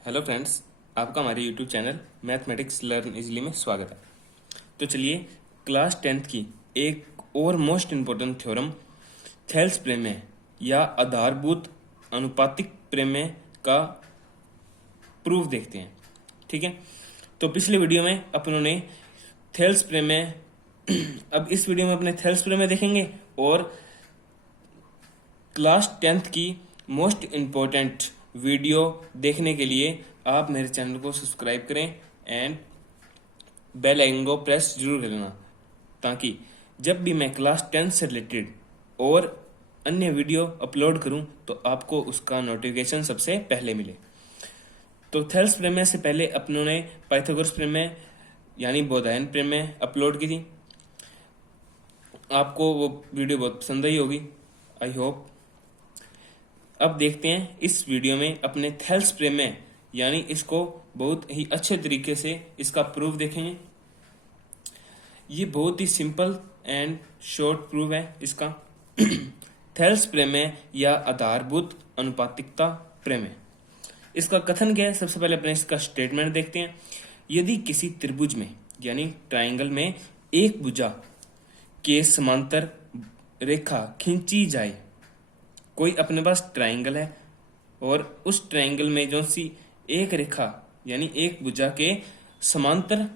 Hello friends, आपका हमारे YouTube channel mathematics learn easily में स्वागत है। तो चलिए क्लास 10th की एक और मोस्ट इम्पोर्टेंट थ्योरम थेल्स प्रमेय या आधारभूत अनुपातिक प्रमेय का प्रूफ देखते हैं। ठीक है, तो पिछले वीडियो में अपनों ने थेल्स प्रमेय अब इस वीडियो में अपने थेल्स प्रमेय देखेंगे और क्लास 10th की मोस्ट इम्पोर्टेंट वीडियो देखने के लिए आप मेरे चैनल को सब्सक्राइब करें एंड बेल आइकन को प्रेस जरूर कर लेना, ताकि जब भी मैं क्लास 10 से रिलेटेड और अन्य वीडियो अपलोड करूं तो आपको उसका नोटिफिकेशन सबसे पहले मिले। तो थेल्स प्रमेय से पहले अपनों ने पाइथागोरस प्रमेय यानी बोधायन प्रमेय अपलोड की थी। आपको वो वीडियो बहुत पसंद आई होगी, आई होप। अब देखते हैं इस वीडियो में अपने थेल्स प्रमेय यानी इसको बहुत ही अच्छे तरीके से इसका प्रूफ देखेंगे। ये बहुत ही सिंपल एंड शॉर्ट प्रूफ है इसका। थेल्स प्रमेय या आधारभूत अनुपातिकता प्रमेय, इसका कथन क्या है? सबसे पहले अपने इसका स्टेटमेंट देखते हैं। यदि किसी त्रिभुज में यानी ट्राइंगल में एक भुजा के समांतर रेखा खींची जाए, कोई अपने पास ट्राइंगल है और उस ट्राइंगल में जो सी एक रेखा यानी एक भुजा के समांतर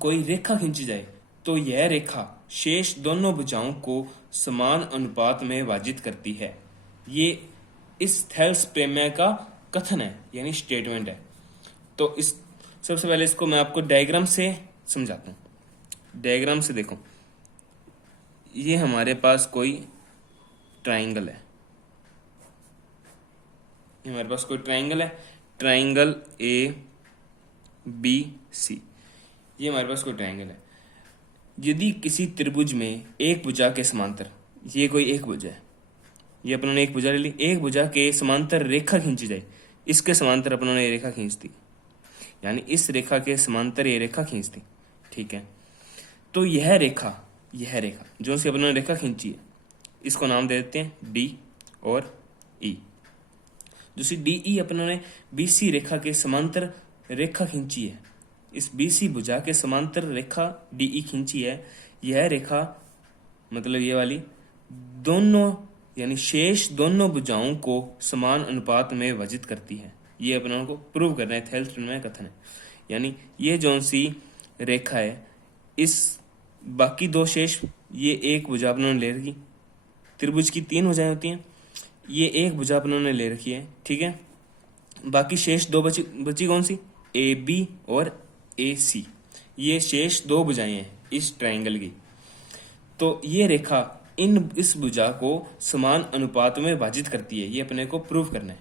कोई रेखा खींची जाए, तो यह रेखा शेष दोनों भुजाओं को समान अनुपात में विभाजित करती है। ये इस थेल्स प्रमेय का कथन है यानी स्टेटमेंट है। तो इस सबसे पहले इसको मैं आपको डायग्राम से समझाता हूं। डायग्राम से देखो, ये हमारे पास कोई ट्राइंगल है। हमारे पास कोई ट्राइंगल है, ट्राइंगल ए बी सी, ये हमारे पास कोई ट्राइंगल है। यदि किसी त्रिभुज में एक भुजा के समांतर, ये कोई एक भुजा है, ये अपनों ने एक भुजा ले ली, एक भुजा के समांतर रेखा खींची जाए, इसके समांतर अपनों ने रेखा खींच दी, यानी इस रेखा के समांतर ये रेखा खींच दी। ठीक है, तो यह रेखा जो सी अपनों ने रेखा खींची है, इसको नाम दे देते हैं डी और ई। जो सी डी ई अपनों ने बीसी रेखा के समांतर रेखा खींची है, इस बीसी भुजा के समांतर रेखा डी ई खींची है। यह रेखा मतलब ये वाली दोनों यानी शेष दोनों भुजाओं को समान अनुपात में विभाजित करती है। ये अपनों को प्रूव करना है, थेल्स प्रमेय कथन है। यानी ये जो सी रेखा है, इस बाकी दो शेष, ये एक भुजा अपनों ने ले रखी, त्रिभुज की तीन भुजाएं होती हैं, ये एक भुजा अपनों ने ले रखी है। ठीक है, बाकी शेष दो बची कौन सी? ए बी और ए सी, ये शेष दो भुजाएं हैं इस ट्राइंगल की। तो ये रेखा इस भुजा को समान अनुपात में विभाजित करती है, ये अपने को प्रूव करना है।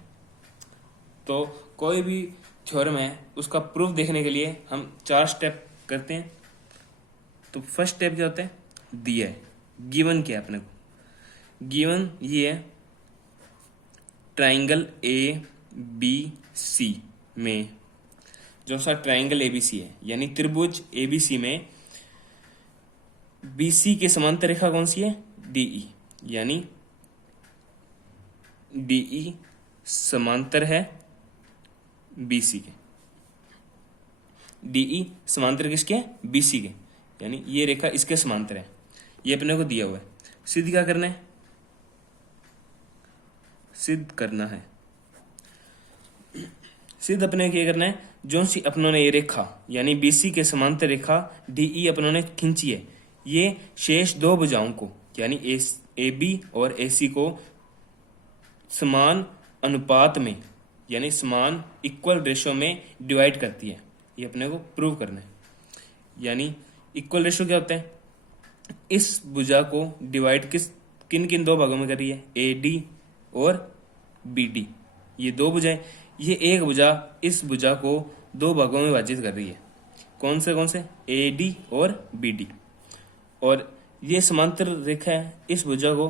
तो कोई भी थ्योरम है उसका प्रूफ देखने के लिए हम 4 स्टेप करते हैं। तो फर्स्ट स्टेप क्या होता है? दिया है, गिवन क्या है अपने को? गिवन ये है ट्राइंगल ए बी सी में, जो सा ट्राइंगल एबीसी है यानी त्रिभुज एबीसी में बीसी के समांतर रेखा कौन सी है? डीई, यानी डीई समांतर है बीसी के। डीई समांतर किसके है? बीसी के, यानी ये रेखा इसके समांतर है। ये अपने को दिया हुआ है, सिद्ध क्या करना है? सिद्ध करना है, सिद्ध अपने क्या करना है? जो सी अपनों ने ये रेखा यानी बीसी के समांतर रेखा डीई अपनों ने खींची है, ये शेष दो भुजाओं को यानी ए बी और ए सी को समान अनुपात में यानी समान इक्वल रेशो में डिवाइड करती है। ये अपने को प्रूव करना है। यानी इक्वल रेशो क्या होता है? इस भुजा को डिवाइड किन किन दो भागों में कर रही है? ए डी और बी डी, ये दो भुजाएं। ये एक भुजा इस भुजा को दो भागों में विभाजित कर रही है। कौन से? ए डी और बी डी। और ये समांतर रेखा है, इस भुजा को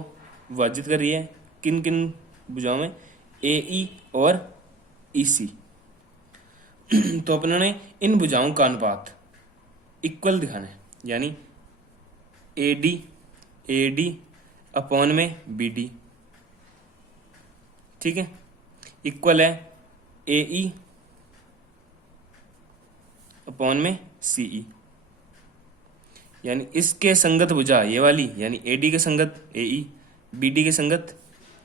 विभाजित कर रही है किन किन भुजाओं में? ए ई और ई सी। तो अपनों ने इन भुजाओं का अनुपात इक्वल दिखाना है, यानी ए डी अपॉन में बी डी, ठीक है, इक्वल है ए ई अपॉन में सी ई, यानी इसके संगत भुजा ये वाली, यानी ए डी के संगत ए ई, बी डी के संगत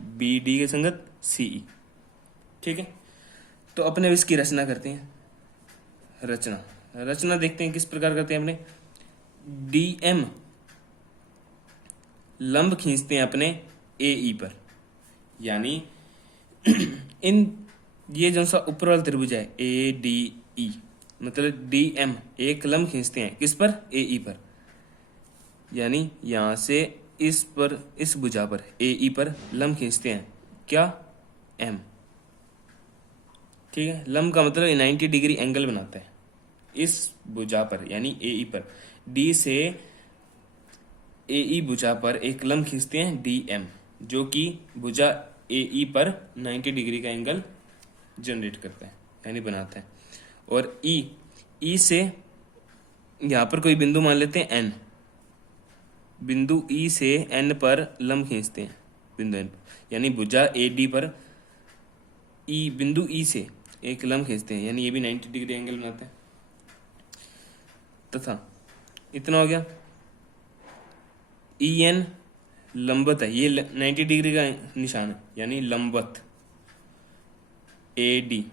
बी डी के संगत सी ई। ठीक है, तो अपने अब इसकी रचना करते हैं। रचना देखते हैं किस प्रकार करते हैं। अपने डी एम लंब खींचते हैं अपने ए ई पर, यानी इन ये जो सा ऊपर वाला त्रिभुज है ए डी ई, मतलब डी एम एक लंब खींचते हैं किस पर, ए ई पर, यानी यहां से इस पर, इस भुजा पर ए ई पर लंब खींचते हैं क्या, एम। ठीक है, लंब का मतलब 90 डिग्री एंगल बनाता है इस भुजा पर, यानी ए ई पर। डी से ए ई भुजा पर एक लंब खींचते हैं डी एम, जो कि भुजा ए ई पर 90 डिग्री का एंगल जनरेट करता है, यानी बनाता है। और ई से यहां पर कोई बिंदु मान लेते हैं एन, बिंदु ई से एन पर लंब खींचते हैं बिंदु एन, यानी भुजा ए डी पर बिंदु ई से एक लंब खींचते हैं, यानी ये भी 90 डिग्री एंगल बनाते हैं। तथा इतना हो गया। ई एन लंबवत है, ये 90 डिग्री का निशान है, यानी लंबवत ए डी,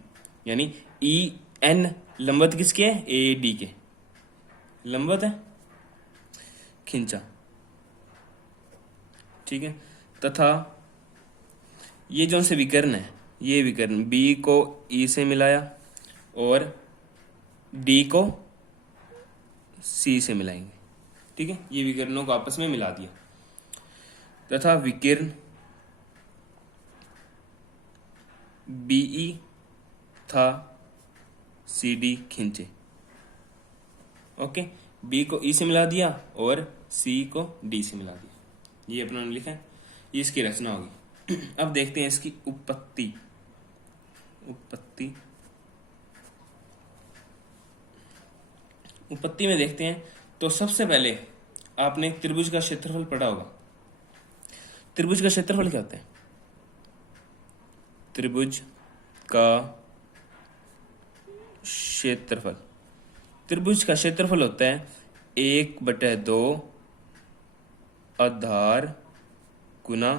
यानी ई एन लंबवत किसके है, ए डी के लंबवत है, खींचा। ठीक है, तथा ये जो से विकर्ण है, ये विकर्ण बी को ई से मिलाया और डी को सी से मिलाएंगे। ठीक है, ये विकर्णों को आपस में मिला दिया। तथा विकिरण बीई था सी डी खींचे। ओके, बी को ई से मिला दिया और सी को डी से मिला दिया, ये अपना लिखा है, ये इसकी रचना होगी। अब देखते हैं इसकी उत्पत्ति। उत्पत्ति में देखते हैं तो सबसे पहले आपने त्रिभुज का क्षेत्रफल पढ़ा होगा। त्रिभुज का क्षेत्रफल क्या होता है, त्रिभुज का क्षेत्रफल, त्रिभुज का क्षेत्रफल होता है 1/2 आधार गुना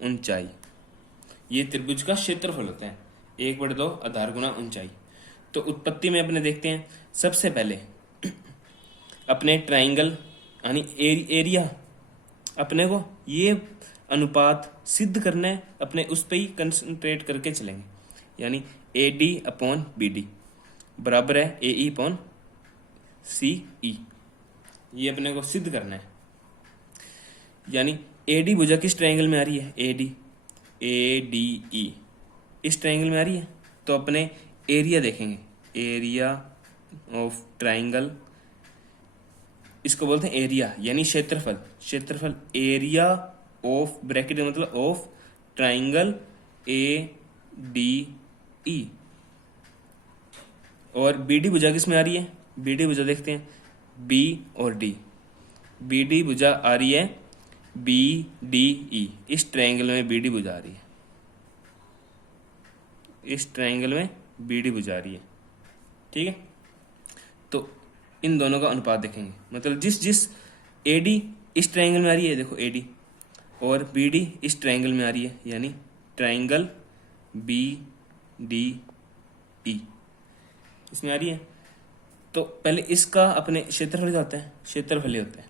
ऊंचाई। ये त्रिभुज का क्षेत्रफल होता है 1/2 आधार गुना ऊंचाई। तो उत्पत्ति में अपने देखते हैं, सबसे पहले अपने ट्राइंगल यानी एरिया, अपने को ये अनुपात सिद्ध करना है, अपने उस पर ही कंसंट्रेट करके चलेंगे। यानी A D upon B D बराबर है ए ई अपॉन सी ई, ये अपने को सिद्ध करना है। यानी ए डी भुजा किस ट्राइंगल में आ रही है, ए डी ई इस ट्राइंगल में आ रही है, तो अपने एरिया देखेंगे, एरिया ऑफ ट्राइंगल, इसको बोलते हैं एरिया, यानी क्षेत्रफल एरिया ऑफ ब्रैकेट मतलब of triangle A D E. और बी डी भुजा किस में आ रही है, बी डी भुजा देखते हैं बी और डी, बी डी भुजा आ रही है बी डी ई, इस ट्राइंगल में बी डी भुजा आ रही है, इस ट्राइंगल में बी डी भुजा आ रही है। ठीक है, तो इन दोनों का अनुपात देखेंगे, मतलब जिस ए डी इस ट्राइंगल में आ रही है, देखो ए डी, और बी डी इस ट्राइंगल में आ रही है, यानी ट्राइंगल बी डी ई इसमें आ रही है। तो पहले इसका अपने क्षेत्रफल क्या होता है, क्षेत्रफल होता है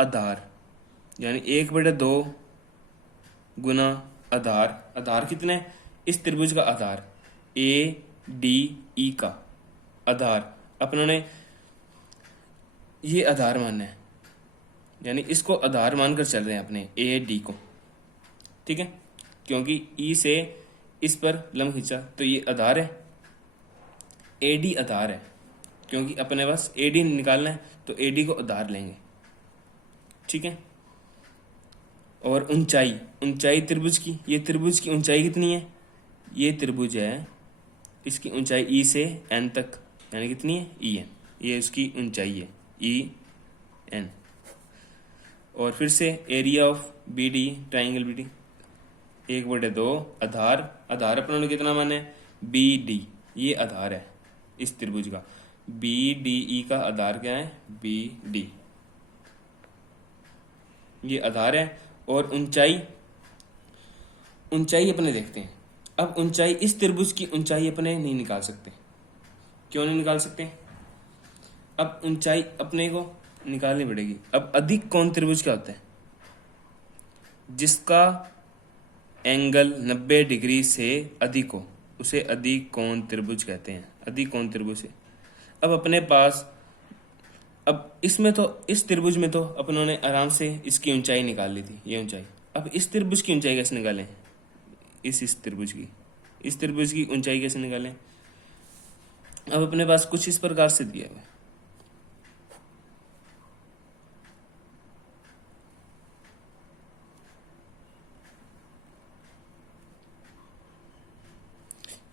आधार, यानी 1/2 गुना आधार कितने है, इस त्रिभुज का आधार ए डी ई का आधार अपनों ने ये आधार मानना है, यानी इसको आधार मानकर चल रहे हैं अपने ए डी को। ठीक है, क्योंकि ई से इस पर लंब खींचा तो ये आधार है, ए डी आधार है, क्योंकि अपने पास ए डी निकालना है तो ए डी को आधार लेंगे। ठीक है, और ऊंचाई त्रिभुज की, ये त्रिभुज की ऊंचाई कितनी है, ये त्रिभुज है, इसकी ऊंचाई ई से एन तक, यानी कितनी है ई एन, ये इसकी ऊंचाई है ई एन। और फिर से area of B D, triangle B D 1/2 आधार अपनों ने कितना माना है बी डी, ये आधार है इस त्रिभुज का, बी डी ई का आधार क्या है, बी डी, ये आधार है। और ऊंचाई, ऊंचाई अपने देखते हैं। अब ऊंचाई, इस त्रिभुज की ऊंचाई अपने नहीं निकाल सकते। क्यों नहीं निकाल सकते? अब ऊंचाई अपने को निकालनी पड़ेगी। अब अधिक कोण त्रिभुज क्या होता है? जिसका एंगल 90 डिग्री से अधिक हो उसे अधिक कोण त्रिभुज कहते हैं। अधिक कोण त्रिभुज है। अब अपने पास, अब इसमें तो, इस त्रिभुज में तो अपनों ने आराम से इसकी ऊंचाई निकाल ली थी, ये ऊंचाई। अब इस त्रिभुज की ऊंचाई कैसे निकालें? इस त्रिभुज की, इस त्रिभुज की ऊंचाई कैसे निकालें? अब अपने पास कुछ इस प्रकार से दिया हुआ है।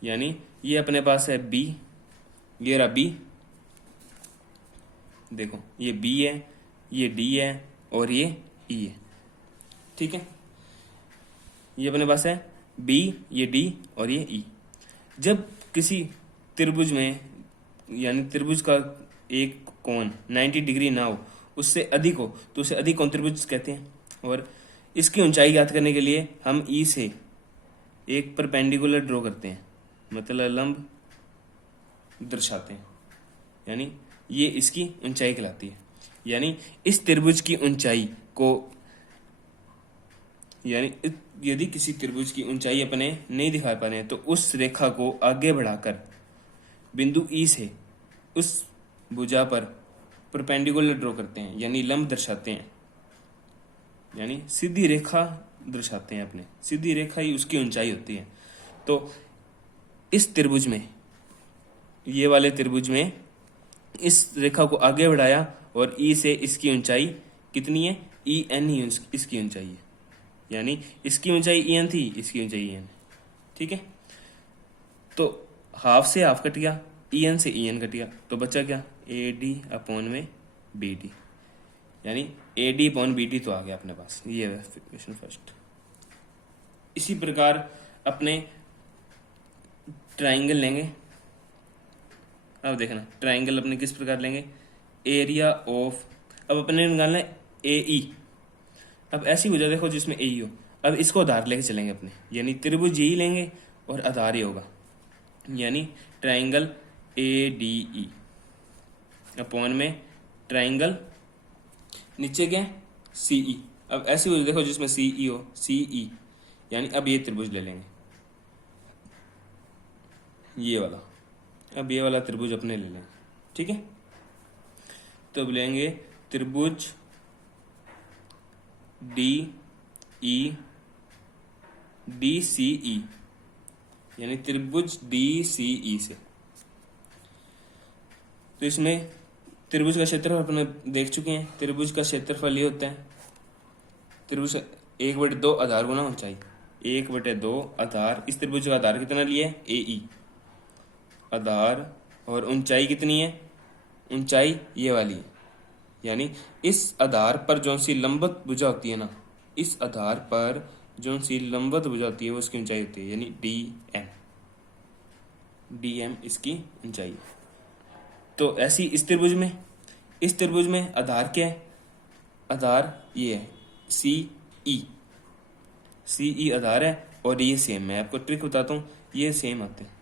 यानी ये अपने पास है बी, ये रहा बी, देखो ये बी है, ये डी है और ये ई है। ठीक है, ये अपने पास है बी, ये डी और ये ई। जब किसी त्रिभुज में, यानी त्रिभुज का एक कोण 90 डिग्री ना हो, उससे अधिक हो, तो उसे अधिक कोण त्रिभुज कहते हैं। और इसकी ऊंचाई ज्ञात करने के लिए हम ई से एक परपेंडिकुलर ड्रॉ करते हैं, मतलब लंब दर्शाते हैं। यानी ये इसकी ऊंचाई कहलाती है। यानी इस त्रिभुज की ऊंचाई को, यानी यदि किसी त्रिभुज की ऊंचाई अपने नहीं दिखा पा रहे हैं तो उस रेखा को आगे बढ़ाकर बिंदु ई से उस भुजा पर परपेंडिकुलर ड्रॉ करते हैं, यानी लंब दर्शाते हैं, यानी सीधी रेखा दर्शाते हैं। अपने सीधी रेखा ही उसकी ऊंचाई होती है। तो इस त्रिभुज में, ये वाले त्रिभुज में इस रेखा को आगे बढ़ाया और ई से इसकी ऊंचाई कितनी है, ई एन ही इसकी ऊंचाई है। यानी इसकी ऊंचाई ई एन थी, इसकी ऊंचाई ई एन। ठीक है, तो हाफ से हाफ कट गया, ई एन से ई एन कट गया, तो बचा क्या, ए डी अपॉन में बी डी। यानी A D upon B D तो आ गया अपने पास। ये है क्वेश्चन फर्स्ट। इसी प्रकार अपने ट्राइंगल लेंगे। अब देखना ट्राइंगल अपने किस प्रकार लेंगे, एरिया ऑफ, अब अपने निकालना है ए ई। अब ऐसी भुजा देखो जिसमें ए ई हो, अब इसको आधार लेके चलेंगे अपने, यानी त्रिभुज यही लेंगे और आधार ही होगा, यानी triangle A D E upon में ट्राइंगल नीचे क्या सी ई। अब ऐसी भुजा देखो जिसमें सी ई हो, सी ई, यानी अब ये त्रिभुज ले लेंगे, ये वाला। अब ये वाला त्रिभुज अपने ले लेंगे। ठीक है, तो अब लेंगे त्रिभुज डी ई डी सी ई, यानी त्रिभुज डी सी ई से। तो इसमें त्रिभुज का क्षेत्रफल अपने देख चुके हैं। त्रिभुज का क्षेत्रफल ये होता है, त्रिभुज 1/2 आधार गुना ऊंचाई, 1/2 आधार। इस त्रिभुज का आधार कितना लिया है, ए ई आधार, और ऊंचाई कितनी है, ऊंचाई ये वाली है। यानी इस आधार पर जो सी लंबवत भुजा होती है ना, इस आधार पर जो सी लंबवत भुजा होती है वो उसकी ऊंचाई होती है, यानी डी एम। डी एम इसकी ऊंचाई। तो ऐसी इस त्रिभुज में आधार क्या है, आधार ये है सी ई, सी ई आधार है और ये सेम। मैं आपको ट्रिक बताता हूँ, ये सेम आते हैं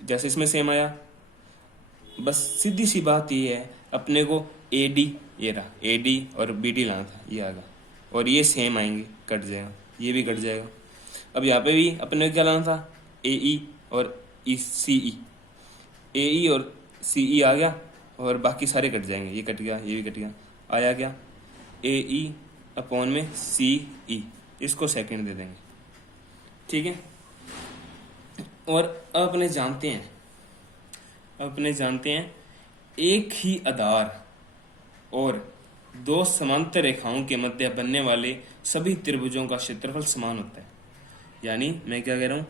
जैसे इसमें सेम आया। बस सीधी सी बात ये है, अपने को ए डी, ये रहा ए डी और बी डी लाना था, ये आ गया, और ये सेम आएंगे, कट जाएगा, ये भी कट जाएगा। अब यहाँ पे भी अपने को क्या लाना था, ए ई और ई सी ई, ए ई और सी ई आ गया और बाकी सारे कट जाएंगे, ये कट गया, ये भी कट गया, आया क्या ए ई अपॉन में सी ई, इसको सेकंड दे देंगे। ठीक है, और अब अपने जानते हैं एक ही आधार और दो समांतर रेखाओं के मध्य बनने वाले सभी त्रिभुजों का क्षेत्रफल समान होता है। यानी मैं क्या कह रहा हूं,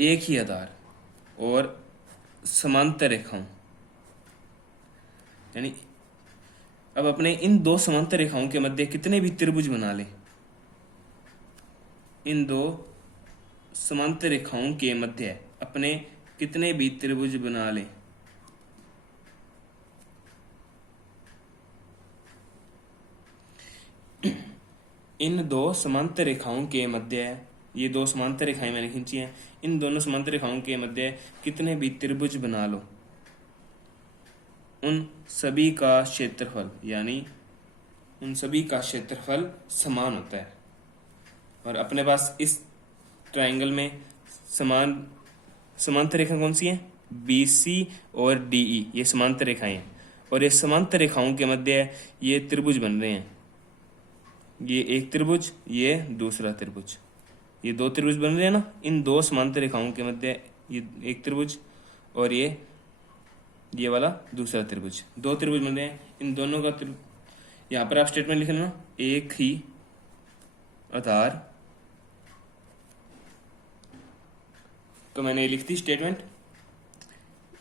एक ही आधार और समांतर रेखाओं, यानी अब अपने इन दो समांतर रेखाओं के मध्य कितने भी त्रिभुज बना लें, इन दो समांतर रेखाओं के मध्य अपने कितने भी त्रिभुज बना लें, इन दो समांतर रेखाओं के मध्य, ये दो समांतर रेखाएं मैंने खींची हैं, इन दोनों समांतर रेखाओं के मध्य कितने भी त्रिभुज बना लो, उन सभी का क्षेत्रफल, यानी उन सभी का क्षेत्रफल समान होता है। और अपने पास इस ट्रायंगल में समांतर रेखा कौन सी है? BC और DE, ये समांतर रेखाएं हैं। और ये समांतर रेखाओं के मध्य ये त्रिभुज बन रहे हैं, ये एक त्रिभुज, ये दूसरा त्रिभुज, ये दो त्रिभुज बन रहे हैं ना। इन दो समांतर रेखाओं के मध्य ये एक त्रिभुज और ये वाला दूसरा त्रिभुज, दो त्रिभुज बन रहे हैं। इन दोनों का यहाँ पर आप स्टेटमेंट लिख लेना, एक ही आधार, तो मैंने लिख दी स्टेटमेंट।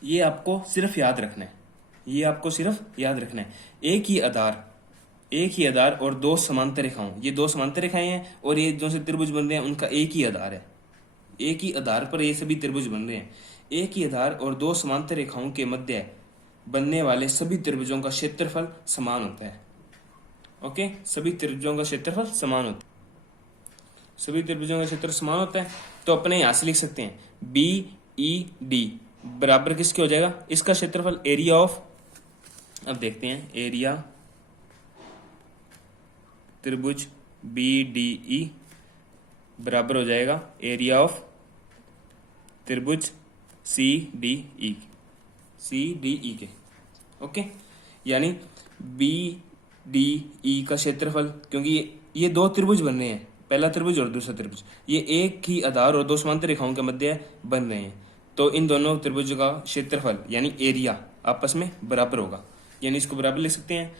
ये आपको सिर्फ याद रखना है, ये आपको सिर्फ याद रखना है। एक ही आधार और दो समांतर रेखाओं, ये दो समांतर रेखाएं हैं और ये जो से त्रिभुज बन रहे हैं उनका एक ही आधार है, एक ही आधार पर ये सभी त्रिभुज बन रहे हैं। एक ही आधार और दो समांतर रेखाओं के मध्य बनने वाले सभी त्रिभुजों का क्षेत्रफल समान होता है। ओके, सभी त्रिभुजों का क्षेत्रफल समान होता है, सभी त्रिभुजों का क्षेत्रफल समान होता है। तो अपने यहां से लिख सकते हैं BED बराबर किसके हो जाएगा? इसका क्षेत्रफल एरिया ऑफ, अब देखते हैं, एरिया त्रिभुज BDE बराबर हो जाएगा एरिया ऑफ त्रिभुज CDE के। ओके, यानी BDE का क्षेत्रफल, क्योंकि ये दो त्रिभुज बन रहे हैं, पहला त्रिभुज और दूसरा त्रिभुज, ये एक ही आधार और दो समांतर रेखाओं के मध्य बन रहे हैं, तो इन दोनों त्रिभुजों का क्षेत्रफल यानी एरिया आपस में बराबर होगा, यानी इसको बराबर लिख सकते हैं।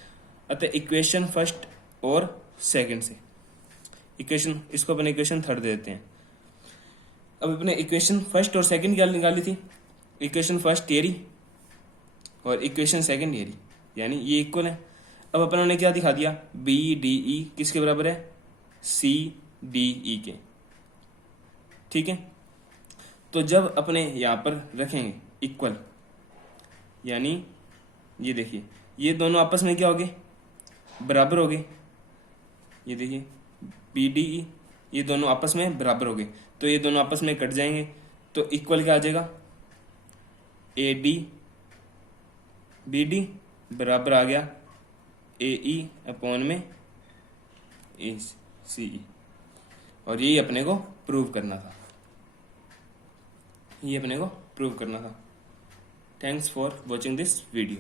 अतः इक्वेशन फर्स्ट और सेकंड से इसको अपने इक्वेशन थर्ड दे देते हैं। अब अपने इक्वेशन फर्स्ट और सेकंड क्या निकाली थी? इक्वेशन फर्स्ट एरी और इक्वेशन सेकंड एरी, यानी ये इक्वल है। अब अपन ने क्या दिखा दिया? BDE किसके बराबर है? CDE के। ठीक है, तो जब अपने यहां पर रखेंगे इक्वल, यानी ये देखिए ये दोनों आपस में क्या हो गए? बराबर हो गए। ये देखिए BDE, ये दोनों आपस में बराबर हो गए, तो ये दोनों आपस में कट जाएंगे, तो इक्वल क्या आ जाएगा? AD BD बराबर आ गया AE अपॉन में ACE। और यही अपने को प्रूव करना था, thanks for watching this video.